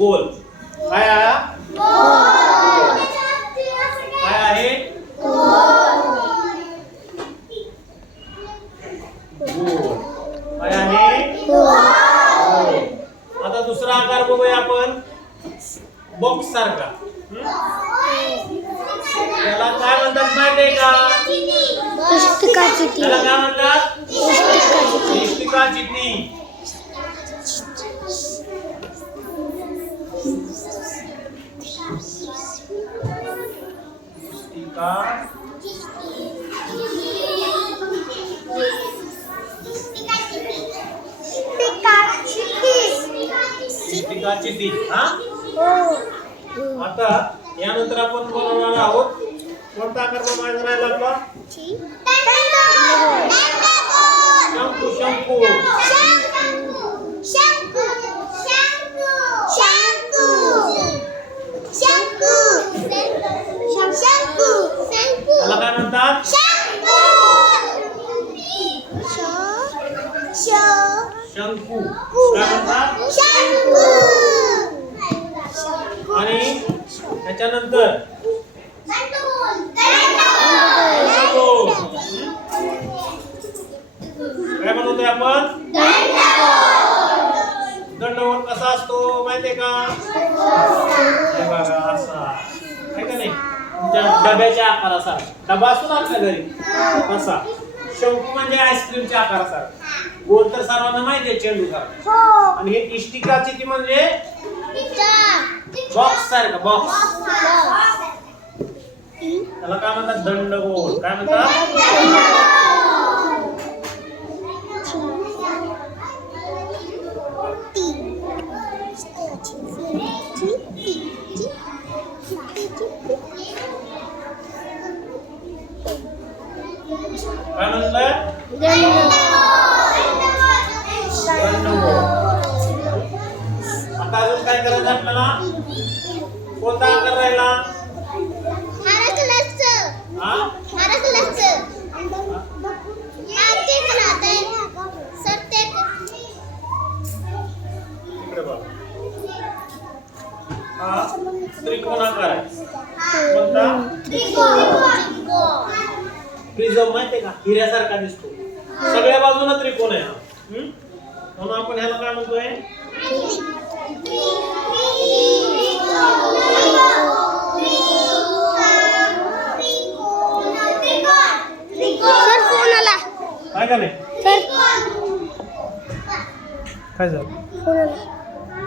गोल. काय आहे? काय आहे? गोल काय आहे. आता दुसरा आकार बघूया आपण. बॉक्स सारखा? त्याला काय म्हणतात माहितीये का? पुस्तकाची ती त्याला काय म्हणतात? पुस्तकाची ती चिठ्ठी हा? आता यानंतर आपण बनवणार आहोत कोणता आकार बनवायचा राहिला आपला शंकू शंकू त्याला काय म्हणतात शंकू काय म्हणतात आणि त्याच्यानंतर दंडगोल. काय बनवतोय आपण दंडगोल कसा असतो माहितीये का हे बघा असा आहे का तुमच्या डब्याच्या आकाराचा. डबा असतो ना आपल्या घरी? कसा शंकू म्हणजे आईस्क्रीमच्या आकारासारखा गोल तर सर्वांना माहिती आहे चेंडू आणि हे इष्टिकाची ती म्हणजे? बॉक्स सारखा बॉक्स. त्याला काय म्हणतात? काय म्हणतात काय म्हणतात आता अजून काय करायचं आपल्याला? कोणता आकार राहिला? हा? इकडे त्रिकोणाकार आहे. कोणता? प्रिझम माहितीये का? हिऱ्यासारखा दिसतो. सगळ्या बाजूला त्रिकोण आहे हा? म्हणून आपण ह्याला काय म्हणतोय? काय झालं?